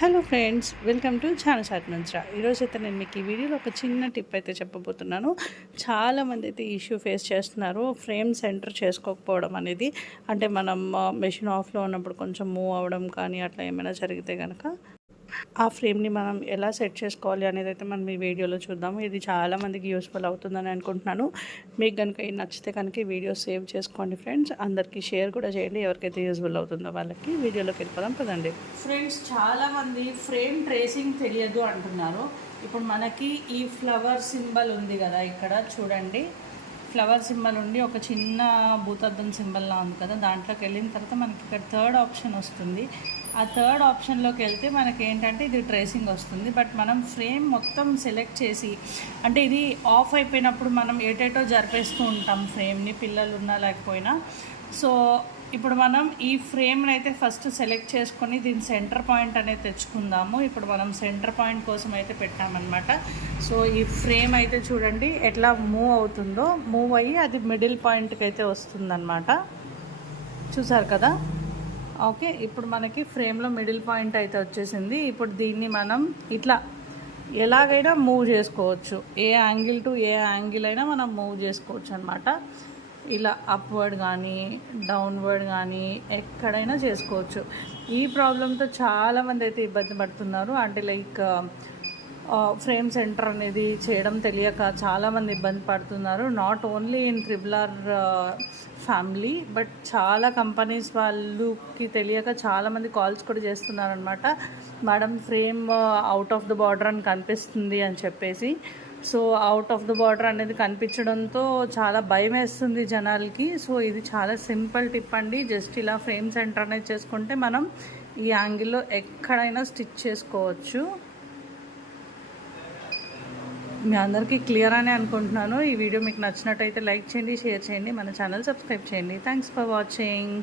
Hello friends welcome to channel Sat Mantra. ఈరోజు అయితే నేను మీకు ఈ వీడియోలో ఒక చిన్న టిప్ అయితే చెప్పబోతున్నాను. చాలామంది అయితే ఇష్యూ ఫేస్ చేస్తున్నారు ఫ్రేమ్ సెంటర్ చేసుకోకపోవడం అనేది. అంటే మనం మెషిన్ ఆఫ్లో ఉన్నప్పుడు కొంచెం మూవ్ అవ్వడం కానీ అట్లా ఏమైనా జరిగితే కనుక ఆ ఫ్రేమ్ని మనం ఎలా సెట్ చేసుకోవాలి అనేది అయితే మనం ఈ వీడియోలో చూద్దాము ఇది చాలామందికి యూస్ఫుల్ అవుతుందని అనుకుంటున్నాను. మీకు కనుక ఇది నచ్చితే కనుక ఈ వీడియో సేవ్ చేసుకోండి ఫ్రెండ్స్. అందరికీ షేర్ కూడా చేయండి. ఎవరికైతే యూస్ఫుల్ అవుతుందో వాళ్ళకి వీడియోలోకి వెళ్ళిపోదాం. పదండి. ఫ్రెండ్స్ చాలామంది ఫ్రేమ్ ట్రేసింగ్ తెలియదు అంటున్నారు. ఇప్పుడు మనకి ఈ ఫ్లవర్ సింబల్ ఉంది కదా ఇక్కడ చూడండి. ఫ్లవర్ సింబల్ ఉండి ఒక చిన్న భూతద్దం సింబల్లా ఉంది కదా. దాంట్లోకి వెళ్ళిన తర్వాత మనకి ఇక్కడ థర్డ్ ఆప్షన్ వస్తుంది. ఆ థర్డ్ ఆప్షన్లోకి వెళ్తే మనకి ఏంటంటే ఇది ట్రేసింగ్ వస్తుంది. బట్ మనం ఫ్రేమ్ మొత్తం సెలెక్ట్ చేసి అంటే ఇది ఆఫ్ అయిపోయినప్పుడు మనం ఏటేటో జరిపేస్తూ ఉంటాం ఫ్రేమ్ని పిల్లలు ఉన్నా లేకపోయినా. సో ఇప్పుడు మనం ఈ ఫ్రేమ్ని అయితే ఫస్ట్ సెలెక్ట్ చేసుకొని దీని సెంటర్ పాయింట్ అనేది తెచ్చుకుందాము. ఇప్పుడు మనం సెంటర్ పాయింట్ కోసం అయితే పెట్టామన్నమాట. సో ఈ ఫ్రేమ్ అయితే చూడండి ఎట్లా మూవ్ అవుతుందో. మూవ్ అయ్యి అది మిడిల్ పాయింట్కి అయితే వస్తుందన్నమాట. చూసారు కదా? ఓకే ఇప్పుడు మనకి ఫ్రేమ్లో మిడిల్ పాయింట్ అయితే వచ్చేసింది. ఇప్పుడు దీన్ని మనం ఇట్లా ఎలాగైనా మూవ్ చేసుకోవచ్చు. ఏ యాంగిల్ టు ఏ యాంగిల్ అయినా మనం మూవ్ చేసుకోవచ్చు అనమాట ఇలా అప్వర్డ్ కానీ డౌన్వర్డ్ కానీ ఎక్కడైనా చేసుకోవచ్చు. ఈ ప్రాబ్లంతో చాలామంది అయితే ఇబ్బంది పడుతున్నారు. అంటే లైక్ ఫ్రేమ్ సెంటర్ అనేది చేయడం తెలియక చాలామంది ఇబ్బంది పడుతున్నారు. నాట్ ఓన్లీ ఇన్ ట్రిబులర్ ఫ్యామిలీ బట్ చాలా కంపెనీస్ వాళ్ళకి తెలియక చాలామంది కాల్స్ కూడా చేస్తున్నారనమాట madam frame out of the border అని కనిపిస్తుంది అని చెప్పేసి. So out of the border అనేది కనిపించడంతో చాలా భయం వేస్తుంది జనాలకి. సో ఇది చాలా సింపుల్ టిప్ అండి. జస్ట్ ఇలా ఫ్రేమ్ సెంటర్ అనేది చేసుకుంటే మనం ఈ యాంగిల్లో ఎక్కడైనా స్టిచ్ చేసుకోవచ్చు. మీ అందరికీ క్లియర్ అని అనుకుంటున్నాను. ఈ వీడియో మీకు నచ్చినట్టయితే లైక్ చేయండి షేర్ చేయండి మన ఛానల్ సబ్స్క్రైబ్ చేయండి. Thanks for watching.